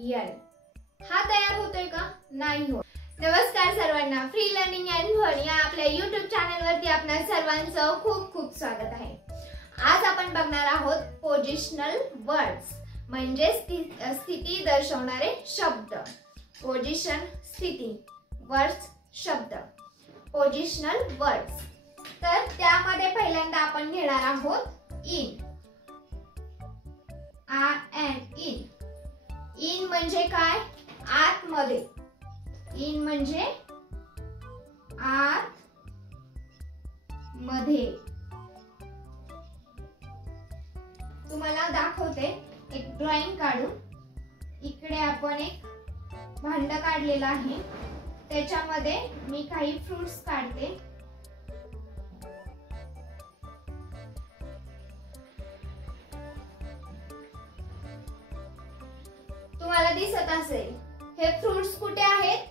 L. हा तयार होतोय का? नाही होत। नमस्कार सर्वांना, फ्री लर्निंग अँड फन या आपल्या YouTube चॅनल वरती आपणा सर्वांचं खूप खूप स्वागत आहे। आज आपण बघणार आहोत पोझिशनल वर्ड्स, म्हणजे स्थिती दर्शवणारे शब्द। पोझिशन स्थिती, वर्ड्स शब्द, पोझिशनल वर्ड्स। तर त्यामध्ये पहिल्यांदा आपण घेणार आहोत इन। इन इन म्हणजे काय? आतमध्ये। इन म्हणजे आत मध्ये। तुम्हाला दाखवते एक ड्रॉइंग काढून। इकडे आपण एक भांड काढलेलं आहे, त्याच्यामध्ये मी काही फ्रुट्स काढते। तुम्हाला दिसत असेल हे फ्रुट्स कुठे आहेत?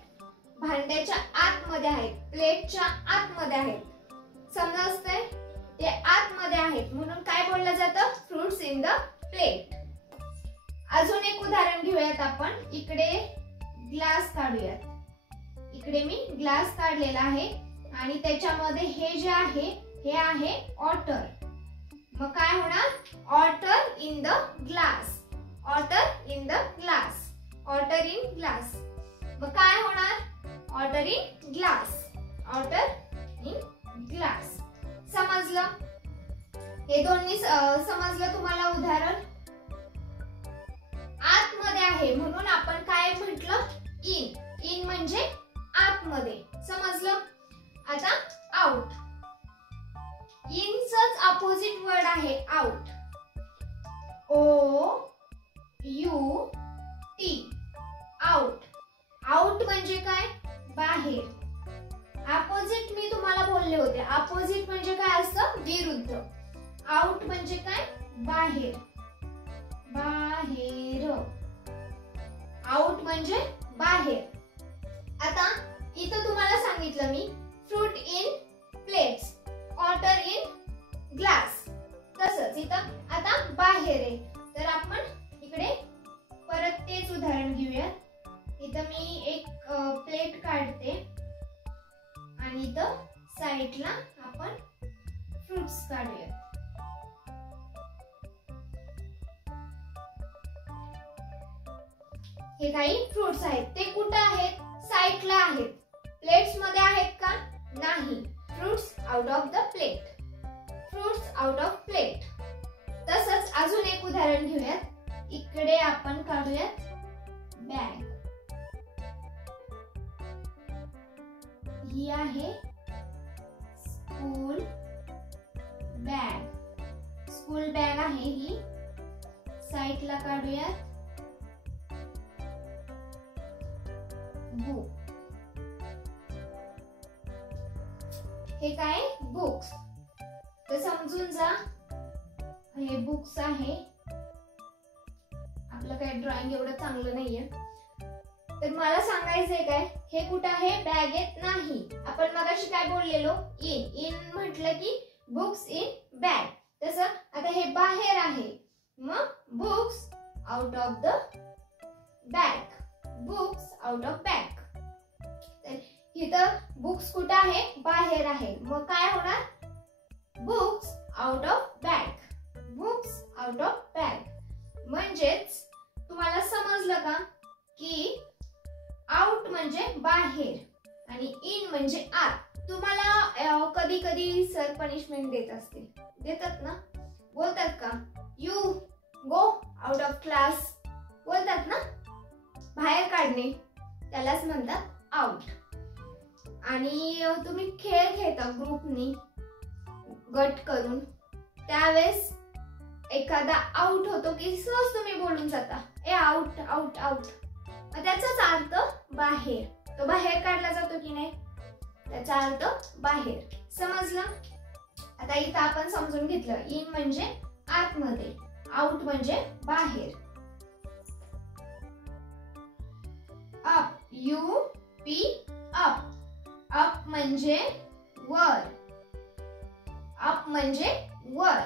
भांड्याच्या आतमध्ये आहेत, प्लेटच्या आतमध्ये आहेत। समजतंय? ते आतमध्ये आहेत म्हणून काय बोललं जातं? Fruits in the plate. अजून एक उदाहरण घेऊयात आपण। इकडे ग्लास काढूयात। इकडे मी ग्लास काढलेला आहे आणि त्याच्यामध्ये हे जे आहे हे आहे वॉटर। मग काय होणार? Water in the glass. Water in the glass. Water in glass. मग काय होणार? Water in glass. Water in glass. समजलं? हे दोन्ही समजलं तुम्हाला उदाहरण? आतमध्ये आहे म्हणून आपण काय म्हटलं? इन। इन म्हणजे आतमध्ये। समजलं? आता आउट। इनचंच अपोजिट वर्ड आहे out. O U T, out. Out म्हणजे काय? बाहेर। अपोजिट मी तुम्हाला बोलले होते, अपोजिट म्हणजे काय असतं? विरुद्ध। आउट म्हणजे काय? बाहेर। बाहेर। आउट म्हणजे बाहेर। आता इथं तुम्हाला सांगितलं मी fruit in plates, water in glass. तसंच इथं आता बाहेर आहे, तर आपण इकडे परत तेच उदाहरण घेऊयात। इथं मी एक प्लेट काढते आणि इथं साइडला आपण फ्रुट्स काढूयात। हे काही फ्रुट्स आहेत, ते कुठे आहेत? साइडला आहेत। प्लेट्स मध्ये आहेत का? नाही। Fruits out of the plate. Fruits out of plate. तसंच अजून एक उदाहरण घेऊयात। इकडे आपण काढूयात बॅग। ही आहे स्कूल बॅग। स्कूल बॅग आहे ही। साइडला काढूयात बुक। हे काय? बुक्स। तर समजून जा, हे बुक्स आहे। आपलं काय ड्रॉइंग एवढं चांगलं नाहीये, तर मला सांगायचंय काय? हे कुठं आहे? बॅगेत नाही। आपण मगाशी काय बोललेलो? इन। इन म्हटलं की बुक्स इन बॅग। तसं आता हे बाहेर आहे, मग books out of the bag. Books out of bag. तर इथं बुक्स कुठं आहे? बाहेर आहे, मग काय होणार? Books out of bag. Books out of bag. म्हणजेच तुम्हाला समजलं का की आउट म्हणजे बाहेर आणि इन म्हणजे आत। तुम्हाला कधी कधी सर पनिशमेंट देत असतील, देतात ना? बोलतात का you go out of class? बोलतात ना? बाहेर काढणे त्यालाच म्हणतात आउट। आणि तुम्ही खेळ खेळता ग्रुपनी, गट करून, त्यावेळेस एखादा आउट होतो की सहज तुम्ही बोलून जाता ए आउट आउट आउट। त्याचाच अर्थ बाहेर। तो बाहेर काढला जातो की नाही? त्याचा अर्थ बाहेर। समजलं? आता इथं आपण समजून घेतलं इन म्हणजे आतमध्ये, आउट म्हणजे बाहेर। Up, U P up. Up म्हणजे वर। अप म्हणजे वर।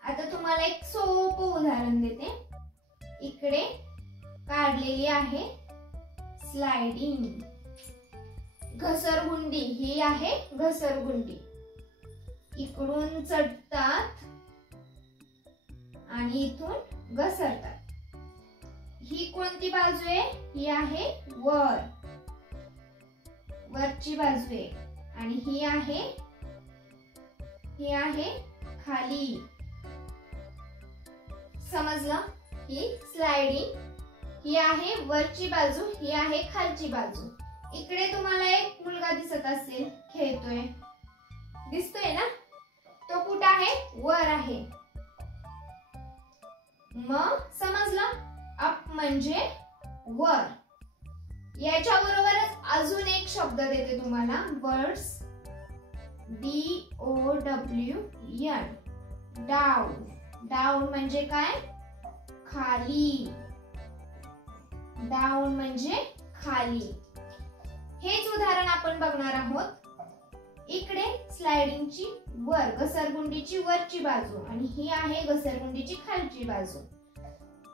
आता तुम्हाला एक सोपं उदाहरण देते। इकडे काढलेली आहे स्लाइडिंग. घसरगुंडी ही आहे घसरगुंडी. इकडून चढतात आणि इथून घसरतात. ही कोणती बाजू आहे? ही आहे वर, वरची बाजू आहे. आणि ही आहे खाली. समजलं? ही स्लाइडिंग, ही आहे वरची बाजू, ही आहे खालची बाजू. इकडे तुम्हाला एक मुलगा दिसत असेल, खेळतोय, दिसतोय ना? तो कुठे आहे? वर आहे. मग समजलं? अप म्हणजे वर. याच्या बरोबरच अजून एक शब्द देते तुम्हाला, वर्ड्स, DOWN, डाऊन. डाऊन म्हणजे काय? खाली. डाऊन म्हणजे खाली. हेच उदाहरण आपण बघणार आहोत. इकडे स्लाइडिंगची वर, घसरगुंडीची वरची बाजू, आणि ही आहे घसरगुंडीची खालची बाजू.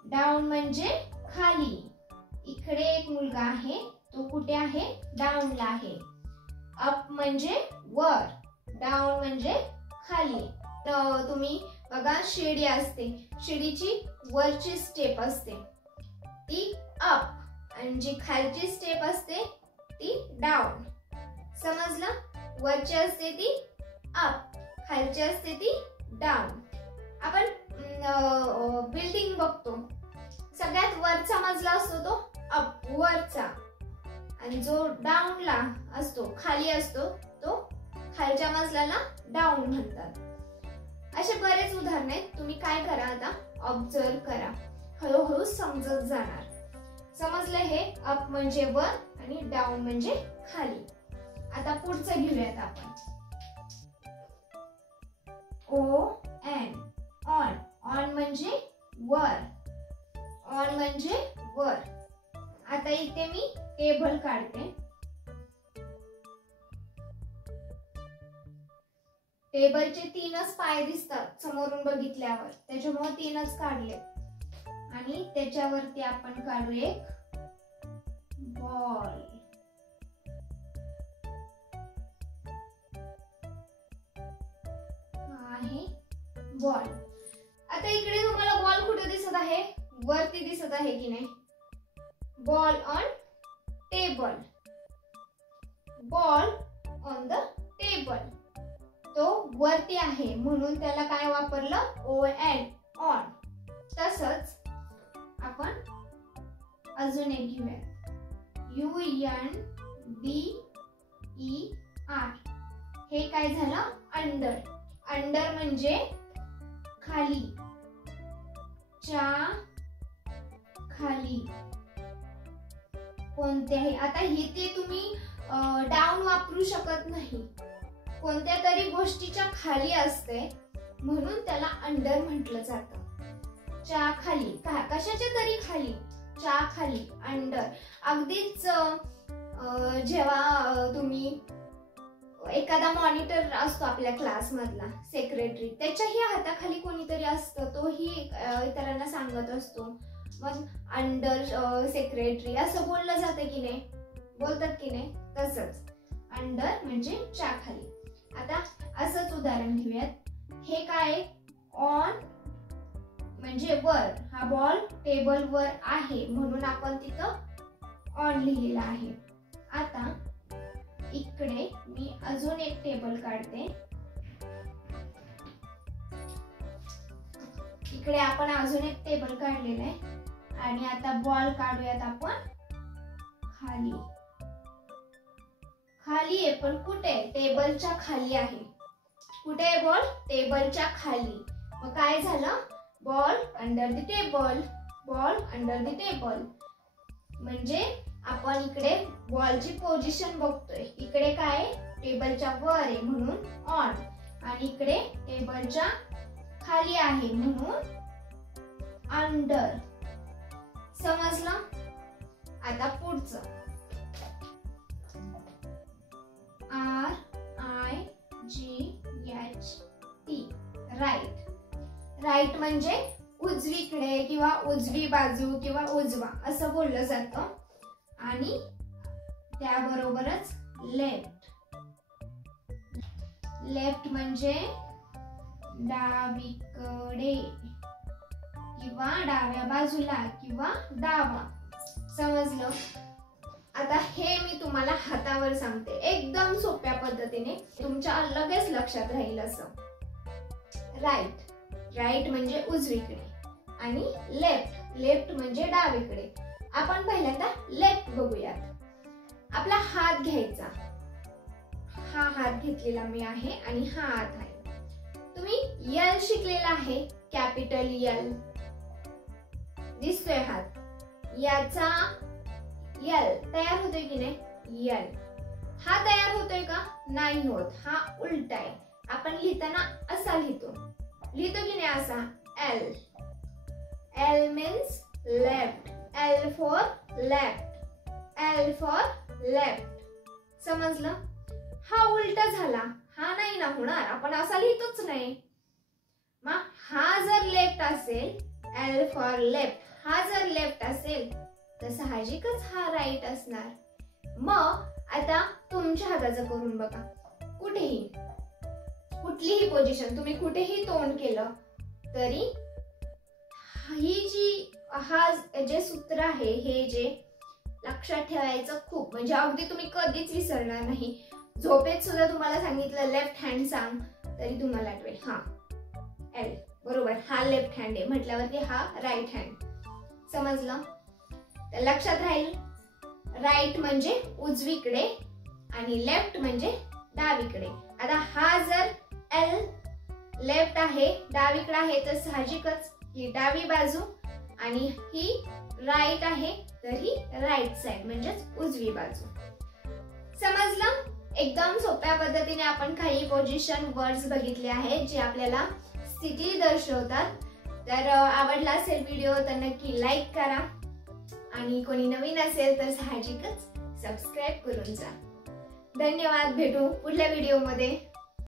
डाऊन म्हणजे खाली. इकडे एक मुलगा आहे, तो कुठे आहे? डाऊनला आहे. अप म्हणजे वर, डाऊन म्हणजे खाली. तर तुम्ही बघा, शिडी असते, शिडीची वरची स्टेप असते ती अप, आणि जी खालची स्टेप असते ती डाऊन. समजलं? वरची असते ती अप, खालची असते ती डाऊन. आपण बिल्डिंग बघतो, सगळ्यात वरचा मजला असतो तो अप, वरचा, आणि जो डाऊनला असतो, खाली असतो, तो खालच्या मजल्याला डाऊन म्हणतात. असे बरेच उदाहरण आहेत. तुम्ही काय करा, आता ऑब्झर्व करा, हळूहळू समजत जाणार. समजलं? हे अप म्हणजे वर आणि डाऊन म्हणजे खाली. आता पुढचं घेऊयात आपण. ON, on. ऑन म्हणजे वर, ऑन म्हणजे वर. आता इथे मी टेबल काढते. टेबलचे 3च पाय दिसतात समोरून बघितल्यावर, त्याच्यामुळे 3च काढले. आणि त्याच्यावरती आपण काढू एक बॉल. आहे बॉल. आता इकडे तुम्हाला बॉल कुठे दिसत आहे? वरती दिसत आहे की नाही? Ball on table, ball on the table. तो वरती आहे म्हणून त्याला काय वापरलं? ON, on. तसंच आपण अजून एक घेऊया, UNDER. हे काय झालं? अंडर. अंडर म्हणजे खाली, च्या खाली. कोणत्याही, आता इथे तुम्ही डाऊन वापरू शकत नाही, कोणत्या तरी गोष्टीच्या खाली असते म्हणून त्याला अंडर म्हटलं जातं. च्या खाली, कशाच्या तरी खाली, च्या खाली, अंडर. अगदीच जेव्हा तुम्ही एखादा मॉनिटर असतो आपल्या क्लास मधला, सेक्रेटरी, त्याच्याही हाताखाली कोणीतरी असतं, तोही इतरांना सांगत असतो. मग अंडर सेक्रेटरी असं बोललं जातं की नाही? बोलतात की नाही? तसंच अंडर म्हणजे च्या खाली. आता असंच उदाहरण घेऊयात. हे काय? ऑन म्हणजे वर. हा बॉल टेबल वर आहे म्हणून आपण तिथं ऑन लिहिलेला आहे. आता इकडे मी अजून एक टेबल काढते. इकडे आपण अजून एक टेबल काढलेला आहे. आणि आता बॉल काढूयात आपण खाली. खाली आहे पण कुठे? टेबलच्या खाली आहे. कुठे आहे बॉल? टेबलच्या खाली. मग काय झालं? Ball under the table, ball under the table. म्हणजे आपण इकडे बॉलची पोझिशन बघतोय. इकडे काय? टेबलच्या वर आहे म्हणून ऑन, आणि इकडे टेबलच्या खाली आहे म्हणून अंडर. समजलं? आता पुढचं RIGHT, राईट. राईट म्हणजे उजवीकडे किंवा उजवी बाजू किंवा उजवा असं बोललं जातं. आणि त्याबरोबरच लेफ्ट. लेफ्ट म्हणजे डावीकडे किंवा डाव्या बाजूला किंवा डावा. समजलं? आता हे मी तुम्हाला हातावर सांगते एकदम सोप्या पद्धतीने, तुमच्या लगेच लक्षात राहील असं. राईट. राईट म्हणजे उजवीकडे आणि लेफ्ट. लेफ्ट म्हणजे डावीकडे. आपण पहिल्यांदा लेफ्ट बघूयात. आपला हात घ्यायचा. हा हात घेतलेला मी आहे आणि हा हात आहे. तुम्ही यल शिकलेला आहे, कॅपिटल यल दिसतोय हात. याचा यल तयार होतोय की नाही? यल. हा तयार होतोय का? नाही होत. हा उलटा आहे. आपण लिहिताना असा लिहितो की नाही? असा. L. L means left. L for left. L for left. समजलं? हा उलटा झाला. हा नाही ना होणार, आपण असा लिहितोच नाही. मग हा जर लेफ्ट असेल, एल फॉर लेफ्ट, हा जर लेफ्ट असेल तर साहजिकच हा राईट असणार. मग आता तुमच्या हाताचं करून बघा. कुठेही कुठलीही पोझिशन तुम्ही कुठेही तोंड केलं तरी ही जी हा जे सूत्र आहे हे जे लक्षात ठेवायचं खूप, म्हणजे अगदी तुम्ही कधीच विसरणार नाही. झोपेत सुद्धा तुम्हाला सांगितलं लेफ्ट हँड सांग तरी तुम्हाला आठवेल. हा एल बरोबर, हा लेफ्ट हँड आहे म्हटल्यावरती हा राईट हँड. समजलं? तर लक्षात राहील. राईट म्हणजे उजवीकडे आणि लेफ्ट म्हणजे डावीकडे. आता हा जर एल लेफ्ट आहे, डावीकडे आहे, तर साहजिकच ही डावी बाजू आणि ही राईट आहे तर ही राईट साइड म्हणजेच उजवी बाजू. समजलं? एकदम सोप्या पद्धतीने आपण काही पोझिशन वर्ड्स बघितले आहेत जे आपल्याला स्थिती दर्शवतात. तर आवडला असेल व्हिडिओ तर नक्की लाईक करा आणि कोणी नवीन असेल तर साहजिकच सबस्क्राईब करून जा. धन्यवाद. भेटू पुढल्या व्हिडिओमध्ये.